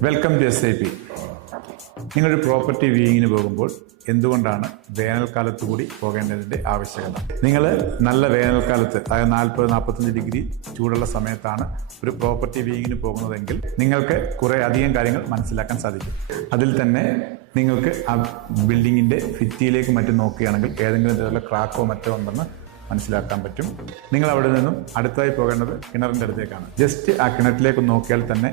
Welcome to SIP. നിങ്ങളൊരു property വ്യൂയിങ്ങിന് പോകുമ്പോൾ എന്തുകൊണ്ടാണ് വേനൽക്കാലത്ത് കൂടി പോകേണ്ടതിൻ്റെ ആവശ്യകത? നിങ്ങൾ നല്ല വേനൽക്കാലത്ത്, അതായത് 40-45 ഡിഗ്രി ചൂടുള്ള സമയത്താണ് ഒരു പ്രോപ്പർട്ടി വ്യൂയിങ്ങിന് പോകുന്നതെങ്കിൽ നിങ്ങൾക്ക് കുറേ അധികം കാര്യങ്ങൾ മനസ്സിലാക്കാൻ സാധിക്കും. അതിൽ തന്നെ നിങ്ങൾക്ക് ആ ബിൽഡിങ്ങിൻ്റെ ഭിത്തിയിലേക്ക് മറ്റും നോക്കുകയാണെങ്കിൽ ഏതെങ്കിലും തരത്തിലുള്ള ക്രാക്കോ മറ്റോ ഉണ്ടെന്ന് മനസ്സിലാക്കാൻ പറ്റും. നിങ്ങൾ അവിടെ നിന്നും അടുത്തായി പോകേണ്ടത് കിണറിൻ്റെ അടുത്തേക്കാണ്. ജസ്റ്റ് ആ കിണറ്റിലേക്ക് നോക്കിയാൽ തന്നെ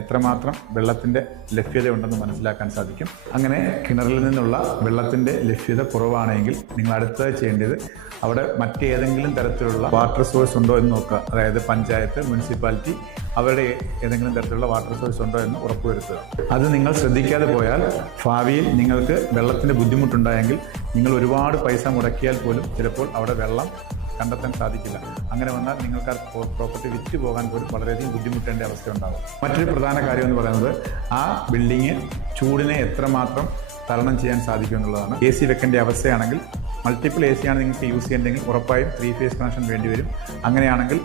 എത്രമാത്രം വെള്ളത്തിൻ്റെ ലഭ്യത ഉണ്ടെന്ന് മനസ്സിലാക്കാൻ സാധിക്കും. അങ്ങനെ കിണറിൽ നിന്നുള്ള വെള്ളത്തിൻ്റെ ലഭ്യത കുറവാണെങ്കിൽ നിങ്ങൾ അടുത്തതായി ചെയ്യേണ്ടത് അവിടെ മറ്റേതെങ്കിലും തരത്തിലുള്ള വാട്ടർ സോഴ്സ് ഉണ്ടോ എന്ന് നോക്കുക. അതായത് പഞ്ചായത്ത്, മുനിസിപ്പാലിറ്റി അവരുടെ ഏതെങ്കിലും തരത്തിലുള്ള വാട്ടർ സോഴ്സ് ഉണ്ടോ എന്ന് ഉറപ്പുവരുത്തുക. അത് നിങ്ങൾ ശ്രദ്ധിക്കാതെ പോയാൽ ഭാവിയിൽ നിങ്ങൾക്ക് വെള്ളത്തിൻ്റെ ബുദ്ധിമുട്ടുണ്ടായെങ്കിൽ നിങ്ങൾ ഒരുപാട് പൈസ മുടക്കിയാൽ പോലും ചിലപ്പോൾ അവിടെ വെള്ളം കണ്ടെത്താൻ സാധിക്കില്ല. അങ്ങനെ വന്നാൽ നിങ്ങൾക്ക് ആ പ്രോപ്പർട്ടി വിറ്റ് പോകാൻ പോലും വളരെയധികം ബുദ്ധിമുട്ടേണ്ട അവസ്ഥ ഉണ്ടാകും. മറ്റൊരു പ്രധാന കാര്യം എന്ന് പറയുന്നത് ആ ബിൽഡിങ് ചൂടിനെ എത്രമാത്രം തരണം ചെയ്യാൻ സാധിക്കും എന്നുള്ളതാണ്. AC വെക്കേണ്ട അവസ്ഥയാണെങ്കിൽ മൾട്ടിപ്പിൾ AC ആണ് നിങ്ങൾക്ക് യൂസ് ചെയ്യേണ്ടെങ്കിൽ ഉറപ്പായും 3 ഫേസ് കണക്ഷൻ വേണ്ടി വരും. അങ്ങനെയാണെങ്കിൽ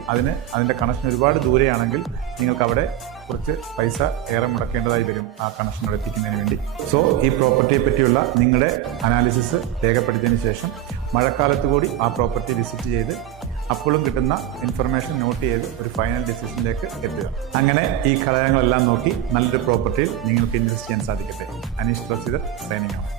അതിൻ്റെ കണക്ഷൻ ഒരുപാട് ദൂരെയാണെങ്കിൽ നിങ്ങൾക്ക് അവിടെ കുറച്ച് പൈസ ഏറെ മുടക്കേണ്ടതായി വരും ആ കണക്ഷൻ അവിടെ എത്തിക്കുന്നതിന് വേണ്ടി. സോ ഈ പ്രോപ്പർട്ടിയെ പറ്റിയുള്ള നിങ്ങളുടെ അനാലിസിസ് രേഖപ്പെടുത്തിയതിന് ശേഷം മഴക്കാലത്ത് കൂടി ആ പ്രോപ്പർട്ടി വിസിറ്റ് ചെയ്ത് അപ്പോഴും കിട്ടുന്ന ഇൻഫർമേഷൻ നോട്ട് ചെയ്ത് ഒരു ഫൈനൽ ഡിസിഷനിലേക്ക് എത്തുക. അങ്ങനെ ഈ ഘടകങ്ങളെല്ലാം നോക്കി നല്ലൊരു പ്രോപ്പർട്ടിയിൽ നിങ്ങൾക്ക് ഇൻവെസ്റ്റ് ചെയ്യാൻ സാധിക്കട്ടെ. Aneesh Prasidhar signing out.